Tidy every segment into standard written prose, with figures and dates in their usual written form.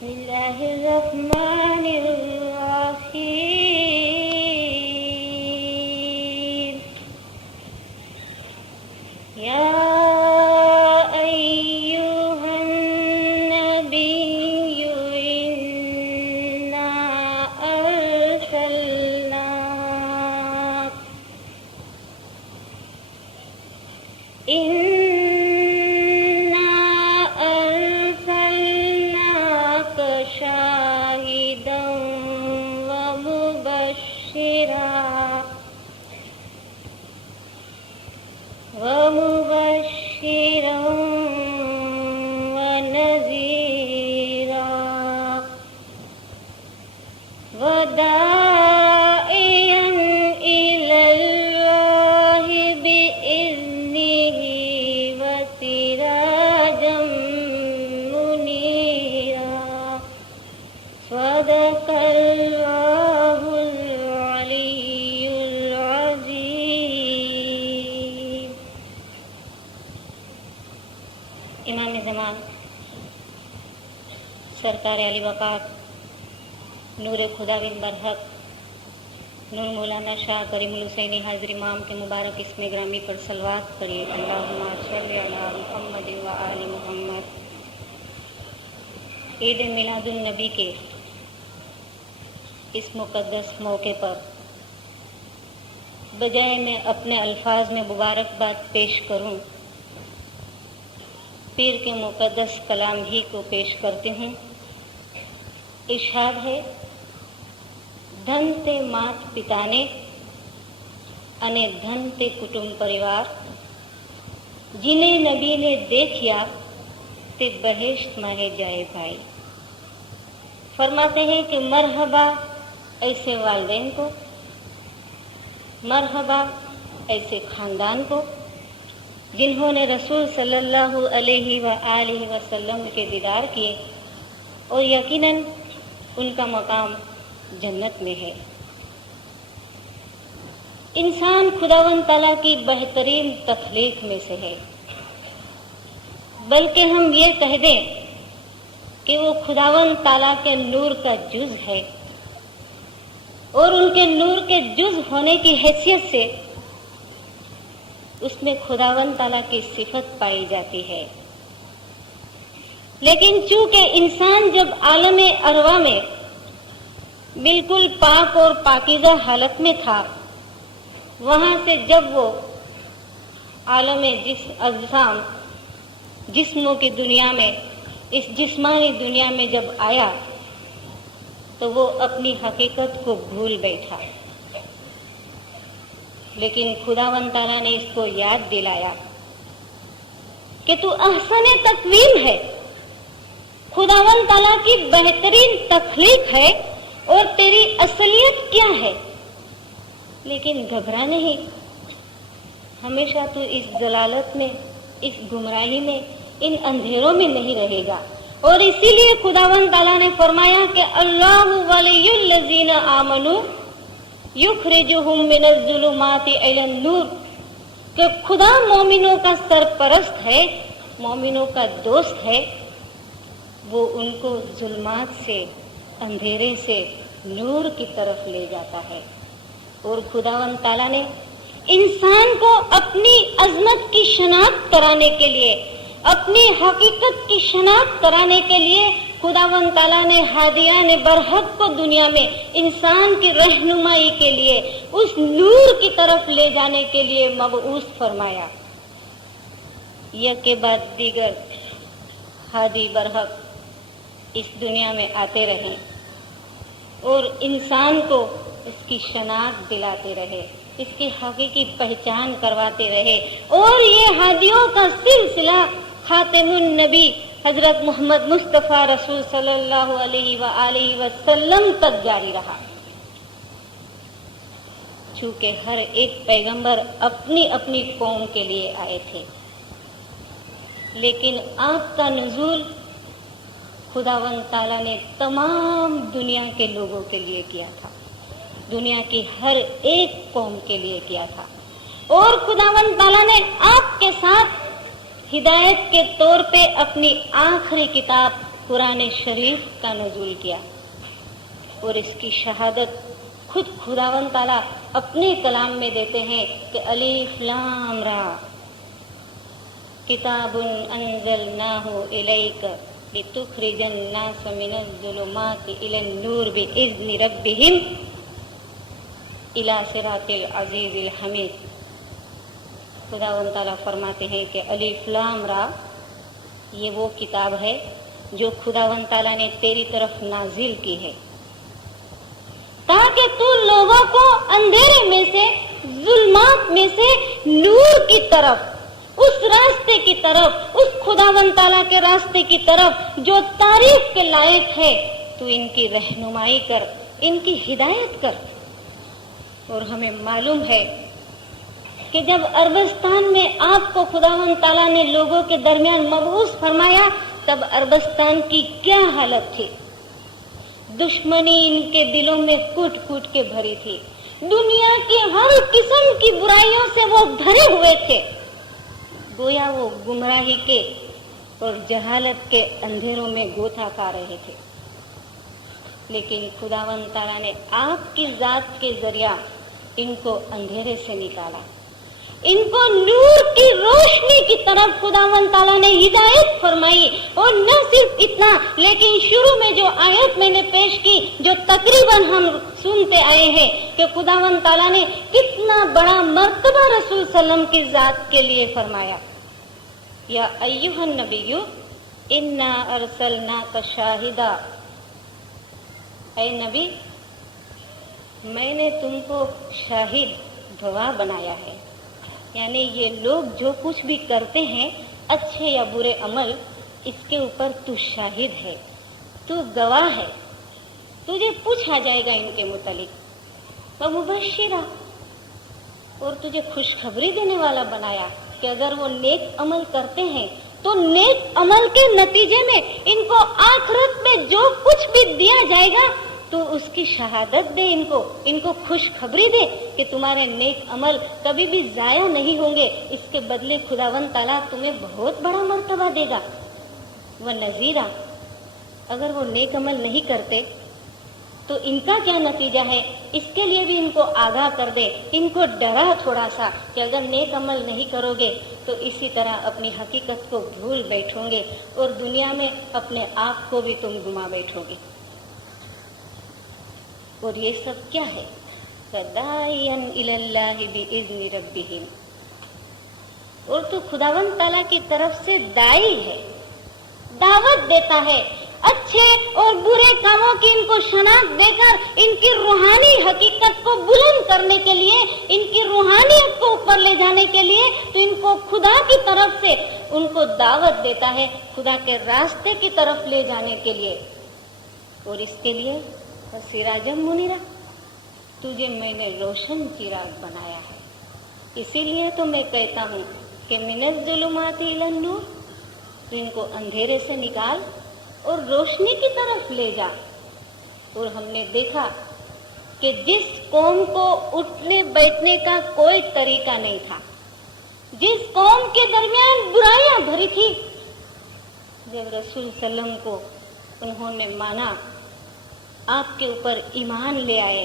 بسم اللہ الرحمن الرحیم یا ایہا النبی انا ارسلناک شاہدا ومبشرا ونذیرا وداعیا الی اللہ بإذنہ وسراجا منیرا صدق اللہ العلی العظیم۔ امام زمان سرکار علی وقار نور خدا بن برحق نور مولانا شاہ کریم الحسینی حاضر امام کے مبارک اسم گرامی پر صلوات پڑھیے۔ اللہم صلی علی محمد و آل محمد۔ عید میلاد النبی کے اس مقدس موقع پر بجائے میں اپنے الفاظ میں مبارکباد پیش کروں، پیر کے مقدس کلام ہی کو پیش کرتی ہوں۔ ارشاد ہے، دھن تے مات پتانے انے دھن تے کٹم پریوار، جنہیں نبی نے دیکھیا تے بہشت ماہے جائے بھائی۔ فرماتے ہیں کہ مرحبا ایسے والدین کو، مرحبا ایسے خاندان کو جنہوں نے رسول صلی اللہ علیہ وآلہ وسلم کے دیدار کیے، اور یقیناً ان کا مقام جنت میں ہے۔ انسان خداوند تعالیٰ کی بہترین تخلیق میں سے ہے، بلکہ ہم یہ کہہ دیں کہ وہ خداوند تعالیٰ کے نور کا جز ہے، اور ان کے نور کے جز ہونے کی حیثیت سے اس میں خداوند تعالیٰ کی صفت پائی جاتی ہے۔ لیکن چونکہ انسان جب عالم ارواح میں بالکل پاک اور پاکیزہ حالت میں تھا، وہاں سے جب وہ عالم اجسام جسموں کی دنیا میں، اس جسمانی دنیا میں جب آیا تو وہ اپنی حقیقت کو بھول بیٹھا، لیکن خداوند تعالیٰ نے اس کو یاد دلایا کہ تو احسن تقویم ہے، خداوند تعالیٰ کی بہترین تخلیق ہے، اور تیری اصلیت کیا ہے۔ لیکن گھبرا نہیں، ہمیشہ تو اس ضلالت میں، اس گمراہی میں، ان اندھیروں میں نہیں رہے گا۔ اور اسی لیے خداوند تعالیٰ نے فرمایا کہ اللہ ولی الذین آمنوا یخرجہم من الظلمات الی النور، کہ خدا مومنوں کا سرپرست ہے، مومنوں کا دوست ہے، وہ ان کو ظلمات سے، اندھیرے سے نور کی طرف لے جاتا ہے۔ اور خداوند تعالیٰ نے انسان کو اپنی عظمت کی شناخت کرانے کے لیے، اپنی حقیقت کی شناخت کرانے کے لیے خداوند تعالیٰ نے ہادیان برحق کو دنیا میں انسان کی رہنمائی کے لیے، اس نور کی طرف لے جانے کے لیے مبعوث فرمایا۔ یک کے بعد دیگر ہادی برحق اس دنیا میں آتے رہے اور انسان کو اس کی شناخت دلاتے رہے، اس کی حقیقی پہچان کرواتے رہے، اور یہ ہادیوں کا سلسلہ خاتم النبی حضرت محمد مصطفیٰ رسول صلی اللہ علیہ وآلہ وسلم تک جاری رہا۔ چونکہ ہر ایک پیغمبر اپنی اپنی قوم کے لیے آئے تھے، لیکن آپ کا نزول خداوند تعالیٰ نے تمام دنیا کے لوگوں کے لیے کیا تھا، دنیا کی ہر ایک قوم کے لیے کیا تھا، اور خداوند تعالیٰ نے آپ کے ساتھ ہدایت کے طور پہ اپنی آخری کتاب कुरान शरीफ का नुज़ूल किया और इसकी शहादत खुद खुदावंद ताला अपने कलाम में देते हैं कि अलिफ लाम रा किताबुन अंज़लनाहु इलैका लितुखरिजन नास मिनज़्ज़ुलुमाति इलन नूर बिइज़्नि रब्बिहिम इला सिरातिल अज़ीज़िल हमीद। खुदावंद ताला फरमाते हैं कि अलिफ लाम रा, ये वो किताब है जो खुदावंद ताला ने तेरी तरफ नाजिल की है ताकि तू लोगों को अंधेरे में से, जुल्मात में से नूर की तरफ, उस रास्ते की तरफ, उस खुदावंद ताला के रास्ते की तरफ जो तारीफ के लायक है, तू इनकी रहनुमाई कर, इनकी हिदायत कर। और हमें मालूम है कि जब अरबस्तान में आपको खुदावंद ताला ने लोगों के दरमियान मबऊस फरमाया, तब अरबस्तान की क्या हालत थी। दुश्मनी इनके दिलों में कूट कूट के भरी थी, दुनिया की हर किस्म की बुराइयों से वो भरे हुए थे, गोया वो गुमराही के और जहालत के अंधेरों में गोता खा रहे थे। लेकिन खुदावंद ताला ने आपकी जात के जरिया इनको अंधेरे से निकाला, इनको नूर की रोशनी की तरफ खुदावंद ताला ने हिदायत फरमाई। और न सिर्फ इतना, लेकिन शुरू में जो आयत मैंने पेश की, जो तकरीबन हम सुनते आए हैं कि खुदावंद ताला ने कितना बड़ा मर्तबा रसूल सल्लम की जात के लिए फरमाया, या अय्युहन नबिय्यु इन्ना अरसलनाका शाहिदा, ऐ नबी मैंने तुमको शाहिद, गवाह बनाया है। यानी ये लोग जो कुछ भी करते हैं, अच्छे या बुरे अमल, इसके ऊपर तू शाहिद है, तू गवाह है, तुझे पूछा जाएगा इनके मुतालिक। व मुबश्शिरा, और तुझे खुशखबरी देने वाला बनाया कि अगर वो नेक अमल करते हैं तो नेक अमल के नतीजे में इनको आखिरत में जो कुछ भी दिया जाएगा तो उसकी शहादत दे, इनको खुशखबरी दे कि तुम्हारे नेक अमल कभी भी जाया नहीं होंगे, इसके बदले खुदावंद ताला तुम्हें बहुत बड़ा मर्तबा देगा। वह नजीरा, अगर वो नेक अमल नहीं करते तो इनका क्या नतीजा है, इसके लिए भी इनको आगाह कर दे, इनको डरा थोड़ा सा कि अगर नेक अमल नहीं करोगे तो इसी तरह अपनी हकीकत को भूल बैठोगे और दुनिया में अपने आप को भी तुम गुमा बैठोगे। और ये सब क्या है, दाइयन इलल्लाहि बिइज़्नि रब्बिहिम, और तो खुदावंद ताला की तरफ से दाई है, दावत देता है अच्छे और बुरे कामों की इनको शनाख्त देकर इनकी रूहानी हकीकत को बुलंद करने के लिए, इनकी रूहानियत को ऊपर ले जाने के लिए, तो इनको खुदा की तरफ से उनको दावत देता है खुदा के रास्ते की तरफ ले जाने के लिए। और इसके लिए सिराजम मुनीरा, तुझे मैंने रोशन चिराग बनाया है। इसीलिए तो मैं कहता हूँ कि मिनज़्ज़ुलुमाति इलन नूर, तो इनको अंधेरे से निकाल और रोशनी की तरफ ले जा। और हमने देखा कि जिस कौम को उठने बैठने का कोई तरीका नहीं था, जिस कौम के दरमियान बुराइयां भरी थी, जब रसूल सल्लम को उन्होंने माना, आपके ऊपर ईमान ले आए,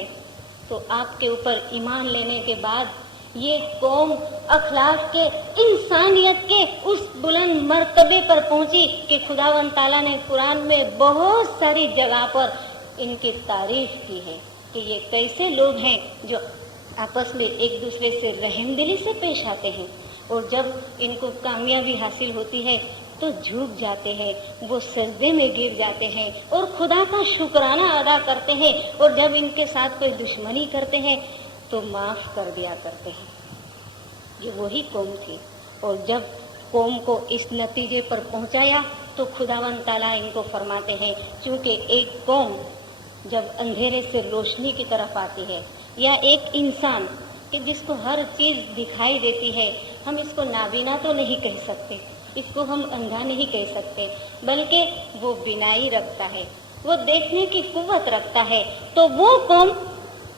तो आपके ऊपर ईमान लेने के बाद ये कौम अखलाक के, इंसानियत के उस बुलंद मर्तबे पर पहुंची कि खुदावंद ताला ने कुरान में बहुत सारी जगह पर इनकी तारीफ की है कि ये कैसे लोग हैं जो आपस में एक दूसरे से रहमदिली से पेश आते हैं, और जब इनको कामयाबी हासिल होती है तो झुक जाते हैं, वो सजदे में गिर जाते हैं और खुदा का शुक्राना अदा करते हैं, और जब इनके साथ कोई दुश्मनी करते हैं तो माफ़ कर दिया करते हैं। ये वही कौम थी। और जब कौम को इस नतीजे पर पहुंचाया तो खुदावंद ताला इनको फरमाते हैं, चूँकि एक कौम जब अंधेरे से रोशनी की तरफ आती है, या एक इंसान कि जिसको हर चीज़ दिखाई देती है, हम इसको नाबीना तो नहीं कह सकते, इसको हम अंधा नहीं कह सकते, बल्कि वो बिनाई रखता है, वो देखने की कुव्वत रखता है, तो वो कौम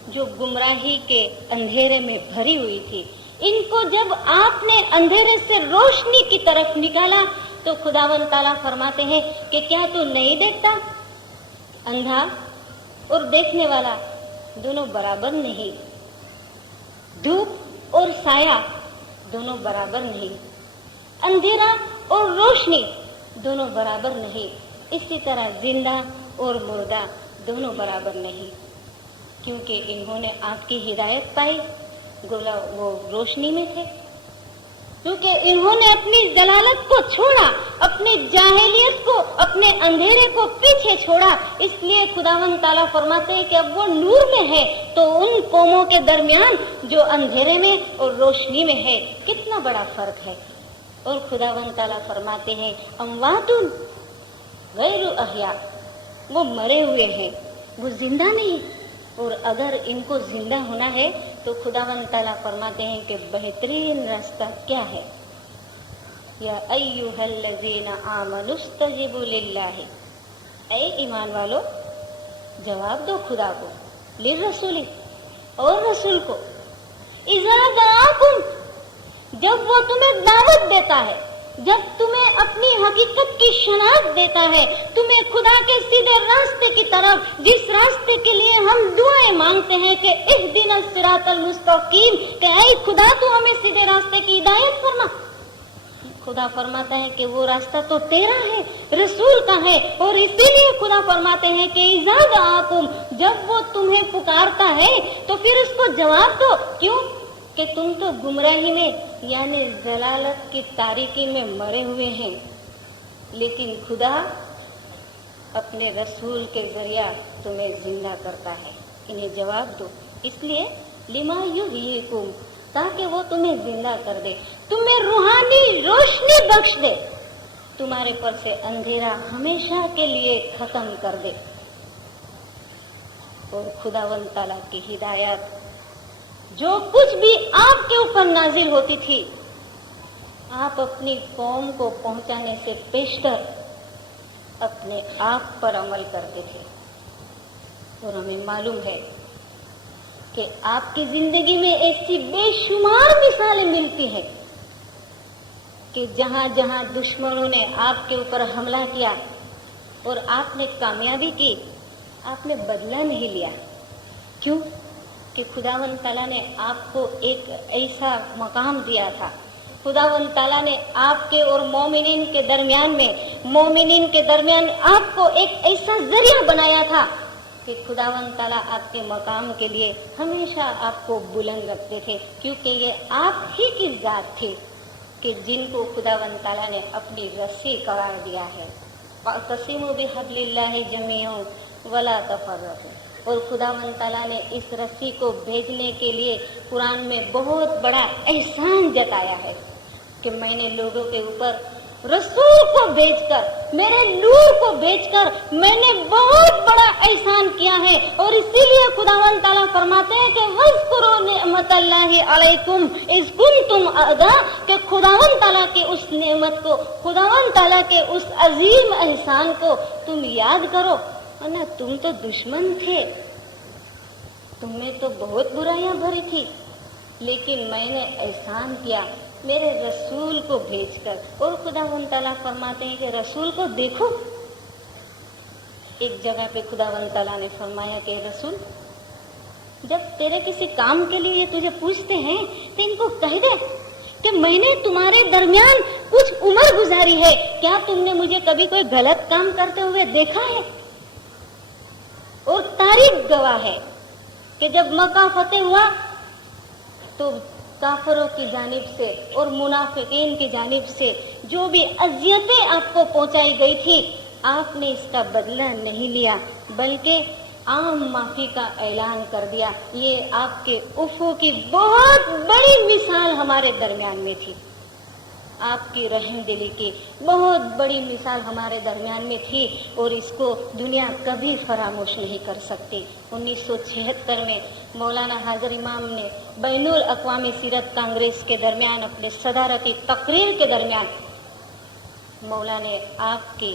जो गुमराही के अंधेरे में भरी हुई थी, इनको जब आपने अंधेरे से रोशनी की तरफ निकाला तो खुदावंद ताला फरमाते हैं कि क्या तू नहीं देखता, अंधा और देखने वाला दोनों बराबर नहीं, धूप और साया दोनों बराबर नहीं, अंधेरा और रोशनी दोनों बराबर नहीं, इसी तरह जिंदा और मुर्दा दोनों बराबर नहीं। क्योंकि इन्होंने आपकी हिदायत पाई, वो रोशनी में थे, क्योंकि इन्होंने अपनी जलालत को छोड़ा, अपनी जाहिलियत को, अपने अंधेरे को पीछे छोड़ा, इसलिए खुदावंद ताला फरमाते हैं कि अब वो नूर में है। तो उन कौमों के दरमियान जो अंधेरे में और रोशनी में है, कितना बड़ा फर्क है। और खुदावंद ताला फरमाते हैं अमवातुन गैरु अहया, वो मरे हुए हैं, वो जिंदा नहीं। और अगर इनको जिंदा होना है तो खुदावंद ताला फरमाते हैं कि बेहतरीन रास्ता क्या है, या अय्युहल्लज़ीना आमनुस्तजीबु लिल्लाहि, ऐ ईमान वालो जवाब दो खुदा को, लिर्रसूली और रसूल को, इज़ा दाअकुम, जब वो तुम्हें दावत देता है, जब तुम्हें अपनी हकीकत की शनाख्त देता है, तुम्हें खुदा के सीधे रास्ते की तरफ, जिस रास्ते के लिए हम दुआएं मांगते हैं कि इहदिना सिरातल मुस्तकीम, कि ऐ खुदा तू हमें सीधे रास्ते की हिदायत फरमा। खुदा फरमाता है कि वो रास्ता तो तेरा है, रसूल का है, और इसीलिए खुदा फरमाते हैं कि इज़ा दाअकुम, जब वो तुम्हें पुकारता है तो फिर उसको जवाब दो। क्यों? कि तुम तो गुमराही में यानी जलालत की तारीकी में मरे हुए हैं, लेकिन खुदा अपने रसूल के जरिया तुम्हें जिंदा करता है, इन्हें जवाब दो। इसलिए लिमा युहयिकुम, ताकि वो तुम्हें जिंदा कर दे, तुम्हें रूहानी रोशनी बख्श दे, तुम्हारे पर से अंधेरा हमेशा के लिए खत्म कर दे। और खुदावंद ताला की हिदायत जो कुछ भी आपके ऊपर नाजिल होती थी, आप अपनी कौम को पहुंचाने से पेशतर अपने आप पर अमल करते थे। और हमें मालूम है कि आपकी जिंदगी में ऐसी बेशुमार मिसालें मिलती हैं कि जहां जहां दुश्मनों ने आपके ऊपर हमला किया और आपने कामयाबी की, आपने बदला नहीं लिया। क्यों? कि खुदावंद ताला ने आपको एक ऐसा मकाम दिया था, खुदावंद ताला ने आपके और मोमिनीन के दरमियान आपको एक ऐसा जरिया बनाया था कि खुदावंद ताला आपके मकाम के लिए हमेशा आपको बुलंद रखते थे, क्योंकि ये आप ही की जात थी कि जिनको खुदावंद ताला ने अपनी रस्सी करार दिया है। वअतसिमू बिहब्लिल्लाहि जमीअन वला तफर्रकू, और खुदावंद ताला ने इस रस्सी को भेजने के लिए कुरान में बहुत बड़ा एहसान जताया है कि मैंने लोगों के ऊपर रसूल को भेजकर, मेरे नूर को भेजकर मैंने बहुत बड़ा एहसान किया है। और इसीलिए खुदावंद ताला फरमाते हैं कि वज़कुरू निअमतल्लाहि अलैकुम इज़ कुंतुम अदा, कि खुदावंद ताला के उस नेमत को, खुदावंद ताला के उस अजीम एहसान को तुम याद करो, वरना तुम तो दुश्मन थे, तुम्हें तो बहुत बुराइयां भरी थी, लेकिन मैंने एहसान किया मेरे रसूल को भेजकर। और खुदावंद ताला फरमाते हैं कि रसूल को देखो। एक जगह पे खुदावंद ताला ने फरमाया कि रसूल, जब तेरे किसी काम के लिए तुझे पूछते हैं तो इनको कह दे कि मैंने तुम्हारे दरमियान कुछ उम्र गुजारी है, क्या तुमने मुझे कभी कोई गलत काम करते हुए देखा है? और तारीख गवाह है कि जब मक्का फतेह हुआ तो काफिरों की जानिब से और मुनाफिकीन की जानिब से जो भी अजियतें आपको पहुंचाई गई थी, आपने इसका बदला नहीं लिया, बल्कि आम माफी का ऐलान कर दिया। ये आपके उफ़ू की बहुत बड़ी मिसाल हमारे दरमियान में थी, आपकी रहमदिली की बहुत बड़ी मिसाल हमारे दरमियान में थी, और इसको दुनिया कभी फरामोश नहीं कर सकती। 1976 में मौलाना हाजिर इमाम ने बैनुल अक़वामी सीरत कांग्रेस के दरमियान अपने सदारती तकरीर के दरमियान मौला ने आपकी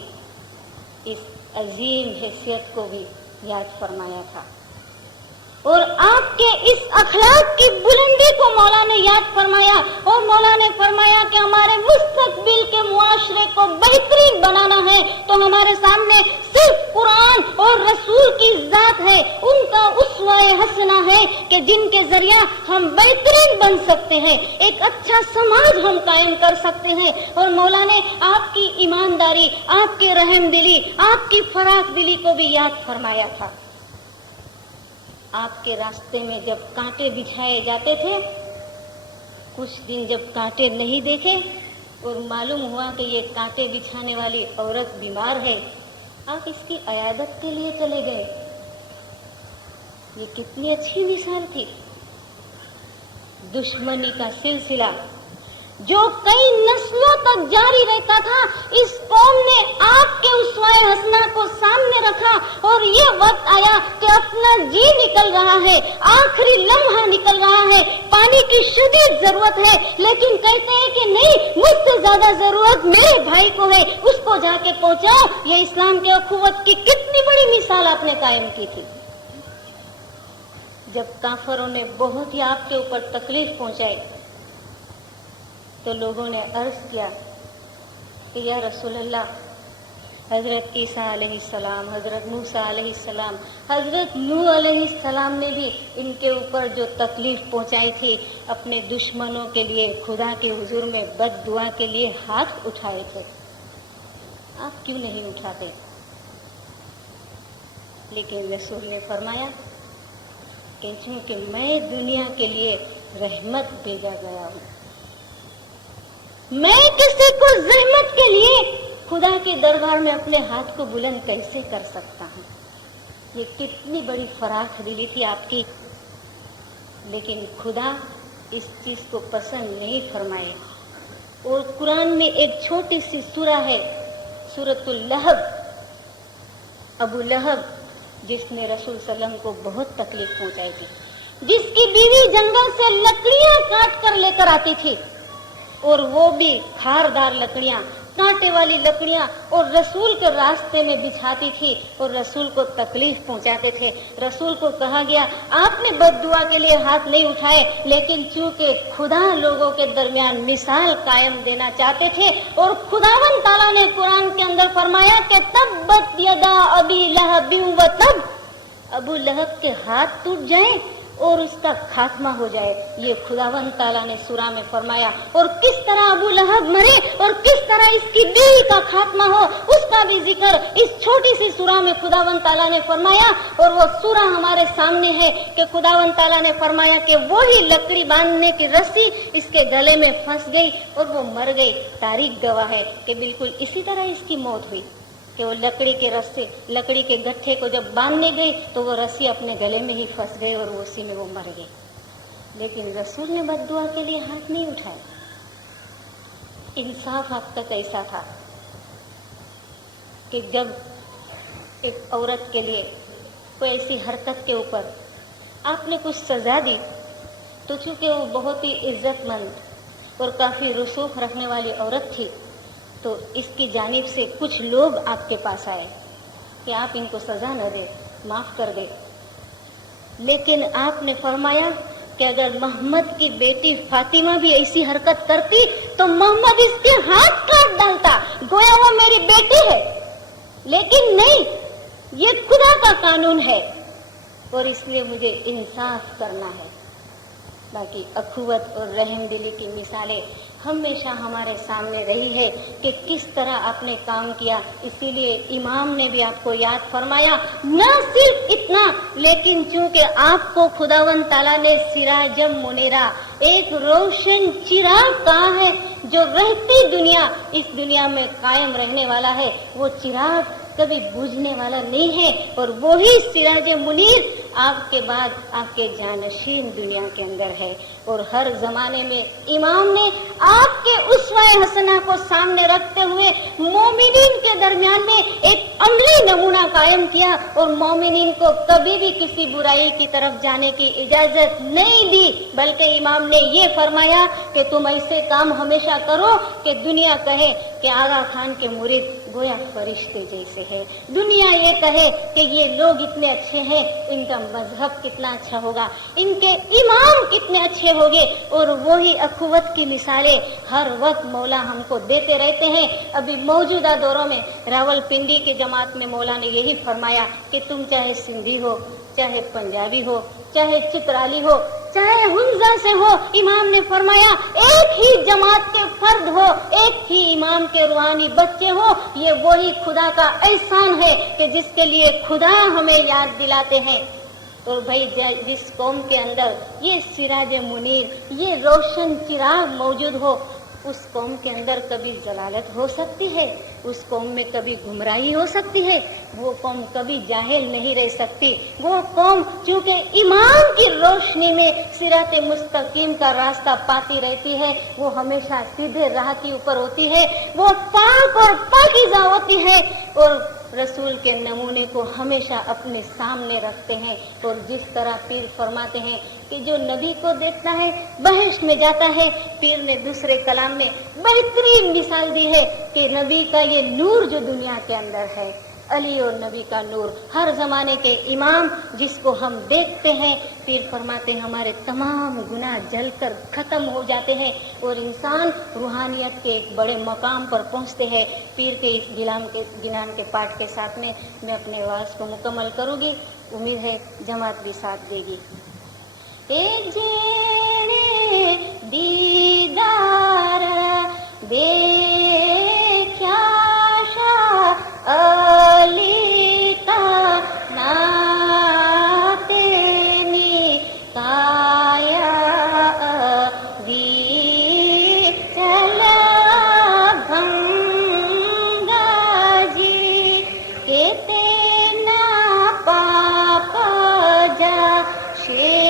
इस अजीम हैसियत को भी याद फरमाया था, और आपके इस अखलाक की بلندی کو مولا نے یاد فرمایا اور مولا نے فرمایا کہ ہمارے مستقبل کے معاشرے کو بہترین بنانا ہے تو ہمارے سامنے صرف قرآن اور رسول کی ذات ہے، ان کا اسوہ حسنہ ہے کہ جن کے ذریعہ ہم بہترین بن سکتے ہیں، ایک اچھا سماج ہم قائم کر سکتے ہیں۔ اور مولا نے آپ کی ایمانداری، آپ کی رحم دلی، آپ کی فراخ دلی کو بھی یاد فرمایا تھا۔ آپ کے راستے میں جب کانٹے بچھائے جاتے تھے، کچھ دن جب کانٹے نہیں دیکھے اور معلوم ہوا کہ یہ کانٹے بچھانے والی عورت بیمار ہے، آپ اس کی عیادت کے لیے چلے گئے۔ یہ کتنی اچھی مثال تھی۔ دشمنی کا سلسلہ جو کئی نسلوں تک جاری رہتا تھا، اس قوم نے آپ کے اسوہ حسنہ کو سامنے رکھا اور یہ وقت آیا کہ اپنا جی نکل رہا ہے، آخری لمحہ نکل رہا ہے، پانی کی شدید ضرورت ہے، لیکن کہتے ہیں کہ نہیں، مجھ سے زیادہ ضرورت میرے بھائی کو ہے، اس کو جا کے پہنچاؤ۔ یہ اسلام کے اخوت کی کتنی بڑی مثال آپ نے قائم کی تھی۔ جب کافروں نے بہت ہی آپ کے اوپر تکلیف پہنچائی تو لوگوں نے عرض کیا کہ یا رسول اللہ، حضرت عیسیٰ علیہ السلام، حضرت موسیٰ علیہ السلام، حضرت نوح علیہ السلام نے بھی ان کے اوپر جو تکلیف پہنچائی تھی، اپنے دشمنوں کے لیے خدا کے حضور میں بد دعا کے لیے ہاتھ اٹھائے تھے، آپ کیوں نہیں اٹھاتے؟ لیکن رسول نے فرمایا کہ چونکہ میں دنیا کے لیے رحمت بھیجا گیا ہوں، میں کسی کو زحمت کے لیے خدا کے دربار میں اپنے ہاتھ کو بلند کیسے کر سکتا ہوں؟ یہ کتنی بڑی فراخ دلی تھی آپ کی، لیکن خدا اس چیز کو پسند نہیں فرمائے۔ اور قرآن میں ایک چھوٹی سی سورہ ہے، سورۃ اللہب، ابو لہب جس نے رسول صلی اللہ علیہ وسلم کو بہت تکلیف پہنچائی تھی، جس کی بیوی جنگل سے لکڑیاں کاٹ کر لے کر آتی تھی، اور وہ بھی کھاردار لکڑیاں، کانٹے والی لکڑیاں، اور رسول کے راستے میں بچھاتی تھی اور رسول کو تکلیف پہنچاتے تھے۔ رسول کو کہا گیا آپ نے بد دعا کے لیے ہاتھ نہیں اٹھائے، لیکن چونکہ خدا لوگوں کے درمیان مثال قائم دینا چاہتے تھے، اور خداوند تعالیٰ نے قرآن کے اندر فرمایا کہ تبت یدا ابی لہب و تب، ابو لہب کے ہاتھ ٹوٹ جائیں اور اس کا خاتمہ ہو جائے، یہ خداوند تعالیٰ نے سورہ میں فرمایا۔ اور کس طرح ابو لہب مرے اور کس طرح اس کی بیوی کا خاتمہ ہو، اس کا بھی ذکر اس چھوٹی سی سورہ میں خداوند تعالیٰ نے فرمایا۔ اور وہ سورہ ہمارے سامنے ہے کہ خداوند تعالیٰ نے فرمایا کہ وہی لکڑی باندھنے کی رسی اس کے گلے میں پھنس گئی اور وہ مر گئی۔ تاریخ گواہ ہے کہ بالکل اسی طرح اس کی موت ہوئی کہ وہ لکڑی کے رسی، لکڑی کے گٹھے کو جب باندھنے گئی تو وہ رسی اپنے گلے میں ہی پھنس گئی اور اسی میں وہ مر گئی۔ لیکن رسول نے بد دعا کے لیے ہاتھ نہیں اٹھایا۔ انصاف آپ کا کیسا تھا کہ جب ایک عورت کے لیے کوئی ایسی حرکت کے اوپر آپ نے کچھ سزا دی تو چونکہ وہ بہت ہی عزت مند اور کافی رسوخ رکھنے والی عورت تھی، تو اس کی جانب سے کچھ لوگ آپ کے پاس آئے کہ آپ ان کو سزا نہ دے، معاف کر دے۔ لیکن آپ نے فرمایا کہ اگر محمد کی بیٹی فاطمہ بھی ایسی حرکت کرتی تو محمد اس کے ہاتھ کاٹ ڈالتا، گویا وہ میری بیٹی ہے۔ لیکن نہیں، یہ خدا کا قانون ہے اور اس لیے مجھے انصاف کرنا ہے۔ باقی اخوت اور رحم دلی کی مثالیں ہمیشہ ہمارے سامنے رہی ہے کہ کس طرح آپ نے کام کیا۔ اسی لیے امام نے بھی آپ کو یاد فرمایا، نہ صرف اتنا، لیکن چونکہ آپ کو خداوند تعالیٰ نے سراجم منیرا، ایک روشن چراغ کہا ہے جو رہتی دنیا، اس دنیا میں قائم رہنے والا ہے، وہ چراغ کبھی بجھنے والا نہیں ہے، اور وہی سراج منیر آپ کے بعد آپ کے جانشین دنیا کے اندر ہے۔ اور ہر زمانے میں امام نے آپ کے اسوہ حسنہ کو سامنے رکھتے ہوئے مومنین کے درمیان میں ایک عملی نمونہ قائم کیا، اور مومنین کو کبھی بھی کسی برائی کی طرف جانے کی اجازت نہیں دی، بلکہ امام نے یہ فرمایا کہ تم ایسے کام ہمیشہ کرو کہ دنیا کہے کہ آغا خان کے مرید गोया फरिश्ते जैसे है। दुनिया ये कहे कि ये लोग इतने अच्छे हैं, इनका मजहब कितना अच्छा होगा, इनके इमाम कितने अच्छे होंगे, और वही अखुवत की मिसालें हर वक्त मौला हमको देते रहते हैं। अभी मौजूदा दौरों में रावलपिंडी की जमात में मौला ने यही फरमाया कि तुम चाहे सिंधी हो, चाहे पंजाबी हो, चाहे चित्राली हो, चाहे हुंजा से हो, इमाम ने फरमाया एक ही जमात के फर्द हो, एक ही इमाम के रूहानी बच्चे हो। ये वही खुदा का एहसान है कि जिसके लिए खुदा हमें याद दिलाते हैं। और भाई जिस कौम के अंदर ये सिराज मुनीर, ये रोशन चिराग मौजूद हो, उस कौम के अंदर कभी जलालत हो सकती है, उस कौम में कभी गुमराही हो सकती है, वो कौम कभी जाहिल नहीं रह सकती। वो कौम चूंकि ईमान की रोशनी में सिराते मुस्तकीम का रास्ता पाती रहती है, वो हमेशा सीधे राह के ऊपर होती है, वो पाक और पाकीज़ा होती है, और रसूल के नमूने को हमेशा अपने सामने रखते हैं। और जिस तरह पीर फरमाते हैं कि जो नबी को देखता है बहिश्त में जाता है, पीर ने दूसरे कलाम में बेहतरीन मिसाल दी है कि नबी का ये नूर जो दुनिया के अंदर है, अली और नबी का नूर, हर जमाने के इमाम जिसको हम देखते हैं, पीर फरमाते हैं हमारे तमाम गुनाह जलकर खत्म हो जाते हैं और इंसान रूहानियत के एक बड़े मकाम पर पहुंचते हैं। पीर के इस गिनान के पाठ के साथ में मैं अपने आवाज़ को मुकम्मल करूँगी। उम्मीद है जमात भी साथ देगी। दीदार देखा अलीता नातेनी काया वी चला भंगा जी केते ना पाप जा शे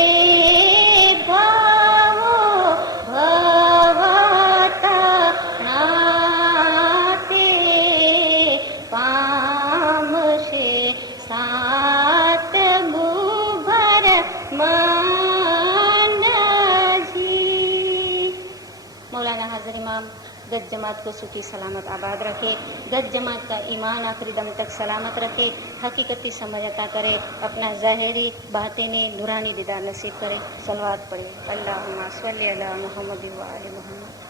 गज जमात को सुखी सलामत आबाद रखे, गज जमात का ईमान आखिरी दम तक सलामत रखे, हकीकती समझ अता करे, अपना ज़ाहिरी बातिनी नूरानी दीदार नसीब करे। सलवात पढ़े। अल्लाहुम्मा सल्ली अला मुहम्मद व आलि मुहम्मद।